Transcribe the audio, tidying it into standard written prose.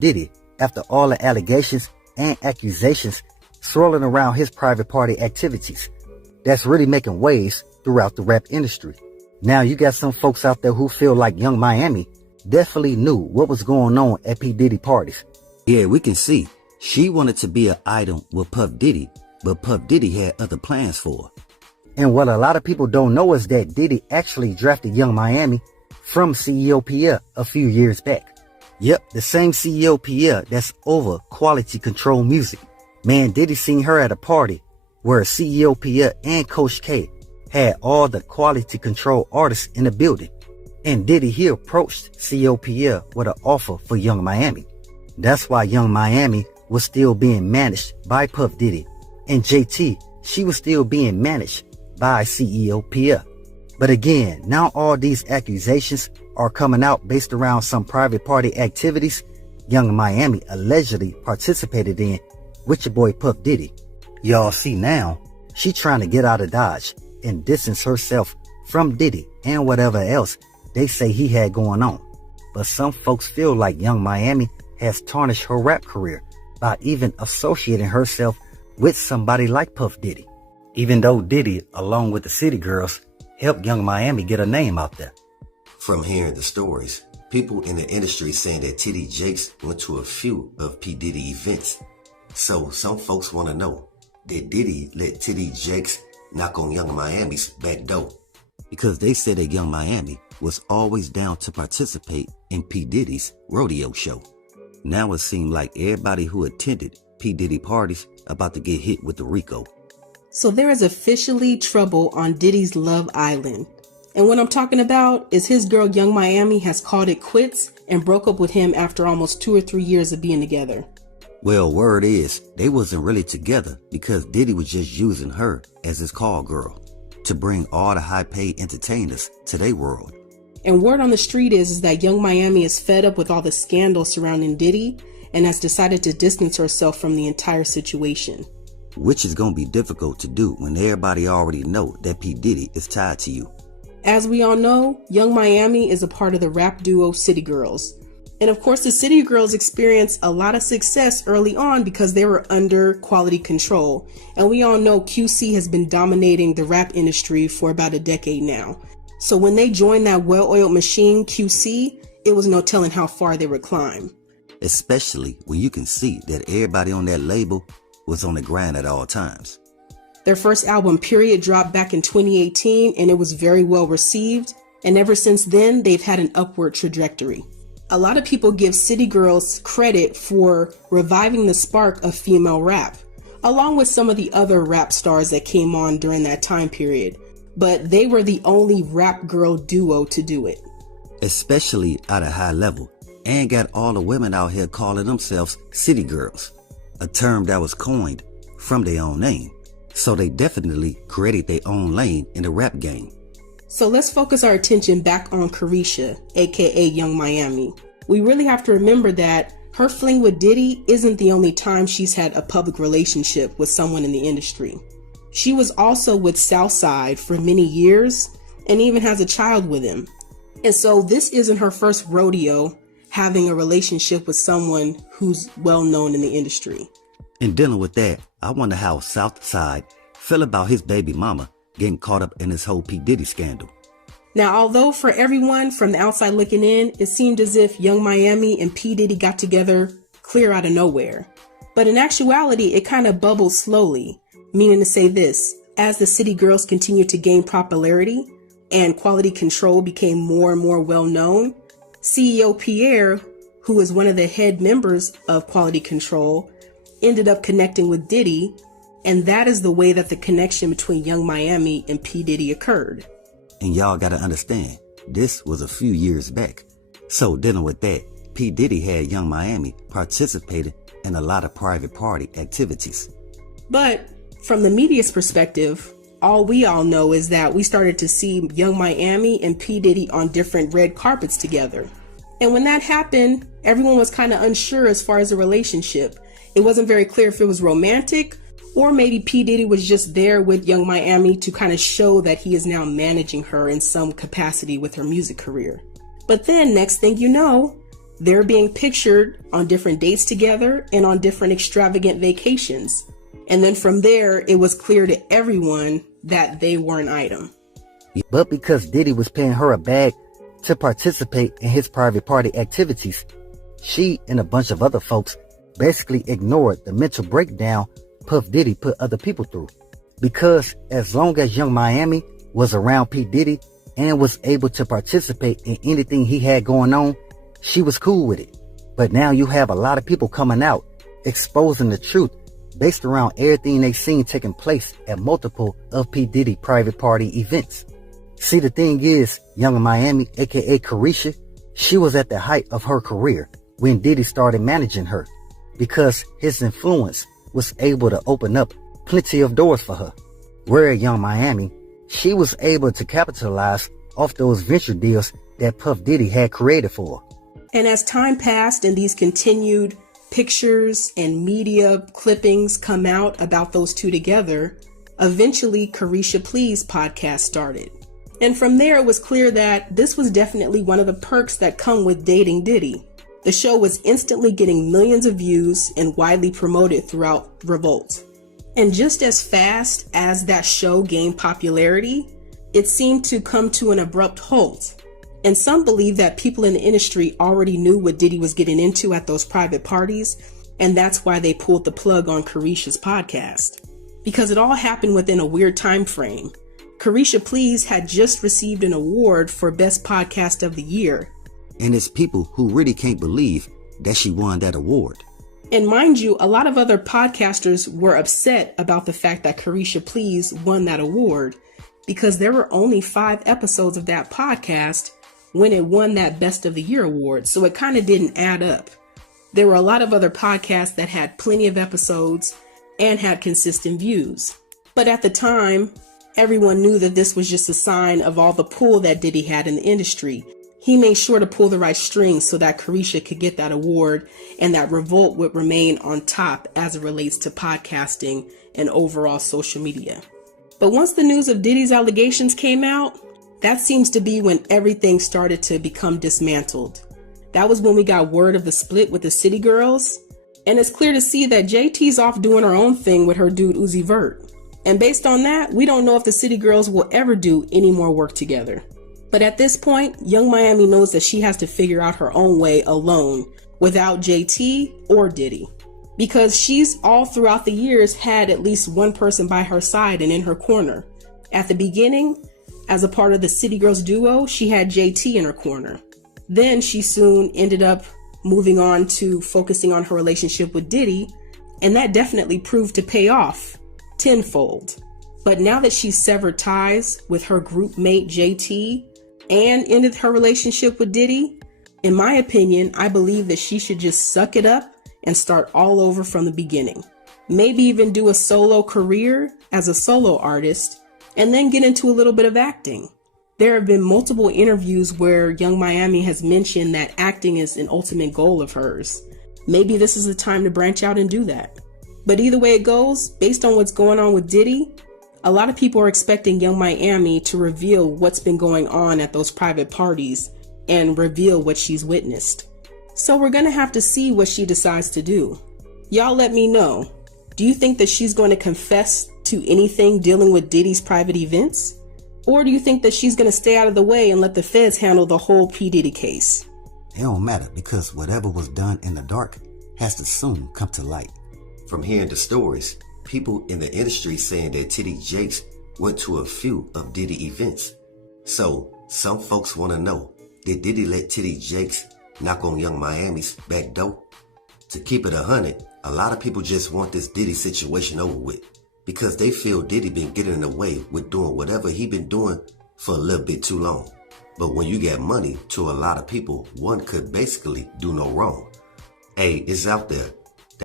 Diddy after all the allegations and accusations swirling around his private party activities that's really making waves throughout the rap industry. Now you got some folks out there who feel like Young Miami definitely knew what was going on at P. Diddy parties. Yeah, we can see she wanted to be an item with Puff Diddy, but Puff Diddy had other plans for her. And what a lot of people don't know is that Diddy actually drafted Young Miami from CEO Pierre a few years back. Yep, the same CEO Pierre that's over quality control music. Man, Diddy seen her at a party where CEO Pierre and Coach K had all the quality control artists in the building. And Diddy here approached CEO Pierre with an offer for Young Miami. That's why Young Miami was still being managed by Puff Diddy. And JT, she was still being managed by CEO Pierre. But again, now all these accusations are coming out based around some private party activities Young Miami allegedly participated in with your boy Puff Diddy. Y'all see now, she trying to get out of Dodge and distance herself from Diddy and whatever else they say he had going on. But some folks feel like Young Miami has tarnished her rap career by even associating herself with somebody like Puff Diddy. Even though Diddy, along with the City Girls, helped Young Miami get a name out there. From hearing the stories, people in the industry saying that TD Jakes went to a few of P. Diddy events. So some folks want to know, did Diddy let TD Jakes knock on Young Miami's back door? Because they said that Young Miami was always down to participate in P. Diddy's rodeo show. Now it seemed like everybody who attended P. Diddy parties about to get hit with the RICO. So there is officially trouble on Diddy's Love Island. And what I'm talking about is his girl Young Miami has called it quits and broke up with him after almost 2 or 3 years of being together. Well, word is they wasn't really together because Diddy was just using her as his call girl to bring all the high-paid entertainers to their world. And word on the street is that Young Miami is fed up with all the scandal surrounding Diddy and has decided to distance herself from the entire situation. Which is going to be difficult to do when everybody already know that P. Diddy is tied to you. As we all know, Young Miami is a part of the rap duo City Girls. And of course, the City Girls experienced a lot of success early on because they were under quality control. And we all know QC has been dominating the rap industry for about a decade now. So when they joined that well-oiled machine, QC, it was no telling how far they would climb. Especially when you can see that everybody on that label was on the grind at all times. Their first album, Period, dropped back in 2018 and it was very well received. And ever since then, they've had an upward trajectory. A lot of people give City Girls credit for reviving the spark of female rap, along with some of the other rap stars that came on during that time period. But they were the only rap girl duo to do it. Especially at a high level, and got all the women out here calling themselves City Girls, a term that was coined from their own name. So they definitely created their own lane in the rap game. So let's focus our attention back on Caresha, aka Young Miami. We really have to remember that her fling with Diddy isn't the only time she's had a public relationship with someone in the industry. She was also with Southside for many years and even has a child with him. And so this isn't her first rodeo having a relationship with someone who's well known in the industry. In dealing with that, I wonder how Southside feel about his baby mama getting caught up in this whole P. Diddy scandal. Now, although for everyone from the outside looking in, it seemed as if Young Miami and P. Diddy got together clear out of nowhere. But in actuality, it kind of bubbled slowly, meaning to say this: as the City Girls continued to gain popularity and quality control became more and more well known, CEO Pierre, who was one of the head members of Quality Control, ended up connecting with Diddy, and that is the way that the connection between Young Miami and P. Diddy occurred. And y'all gotta understand, this was a few years back. So dealing with that, P. Diddy had Young Miami participating in a lot of private party activities. But from the media's perspective, all we all know is that we started to see Young Miami and P. Diddy on different red carpets together. And when that happened, everyone was kind of unsure as far as the relationship. It wasn't very clear if it was romantic, or maybe P. Diddy was just there with Young Miami to kind of show that he is now managing her in some capacity with her music career. But then next thing you know, They're being pictured on different dates together and on different extravagant vacations. And then from there, it was clear to everyone that they were an item. But because Diddy was paying her a bag to participate in his private party activities, she and a bunch of other folks basically ignored the mental breakdown Puff Diddy put other people through. Because as long as Young Miami was around P. Diddy and was able to participate in anything he had going on, she was cool with it. But now you have a lot of people coming out, exposing the truth based around everything they seen taking place at multiple of P. Diddy private party events. See, the thing is, Young Miami, aka Carisha, she was at the height of her career when Diddy started managing her, because his influence was able to open up plenty of doors for her. Where Young Miami, she was able to capitalize off those venture deals that Puff Diddy had created for her. And as time passed and these continued pictures and media clippings come out about those two together, eventually Carisha Please podcast started. And from there, it was clear that this was definitely one of the perks that come with dating Diddy. The show was instantly getting millions of views and widely promoted throughout Revolt. And just as fast as that show gained popularity, it seemed to come to an abrupt halt. And some believe that people in the industry already knew what Diddy was getting into at those private parties, and that's why they pulled the plug on Carisha's podcast. Because it all happened within a weird time frame. Carisha Please had just received an award for Best Podcast of the Year. And it's people who really can't believe that she won that award. And mind you, a lot of other podcasters were upset about the fact that Carisha Please won that award, because there were only 5 episodes of that podcast when it won that Best of the Year award. So it kind of didn't add up. There were a lot of other podcasts that had plenty of episodes and had consistent views. But at the time, everyone knew that this was just a sign of all the pull that Diddy had in the industry. He made sure to pull the right strings so that Carisha could get that award and that Revolt would remain on top as it relates to podcasting and overall social media. But once the news of Diddy's allegations came out, that seems to be when everything started to become dismantled. That was when we got word of the split with the City Girls. And it's clear to see that JT's off doing her own thing with her dude Uzi Vert. And based on that, we don't know if the City Girls will ever do any more work together. But at this point, Young Miami knows that she has to figure out her own way alone without JT or Diddy. Because she's all throughout the years had at least one person by her side and in her corner. At the beginning, as a part of the City Girls duo, she had JT in her corner. Then she soon ended up moving on to focusing on her relationship with Diddy, and that definitely proved to pay off tenfold. But now that she's severed ties with her group mate JT and ended her relationship with Diddy, in my opinion, I believe that she should just suck it up and start all over from the beginning. Maybe even do a solo career as a solo artist and then get into a little bit of acting. There have been multiple interviews where Young Miami has mentioned that acting is an ultimate goal of hers. Maybe this is the time to branch out and do that. But either way it goes, based on what's going on with Diddy, a lot of people are expecting Young Miami to reveal what's been going on at those private parties and reveal what she's witnessed. So we're going to have to see what she decides to do. Y'all let me know. Do you think that she's going to confess to anything dealing with Diddy's private events? Or do you think that she's going to stay out of the way and let the feds handle the whole P. Diddy case? It don't matter, because whatever was done in the dark has to soon come to light. From hearing the stories, people in the industry saying that Titty Jakes went to a few of Diddy events. So some folks want to know, did Diddy let Titty Jakes knock on Young Miami's back door? To keep it 100, a lot of people just want this Diddy situation over with, because they feel Diddy been getting in the way with doing whatever he been doing for a little bit too long. But when you get money, to a lot of people, one could basically do no wrong. Hey, it's out there.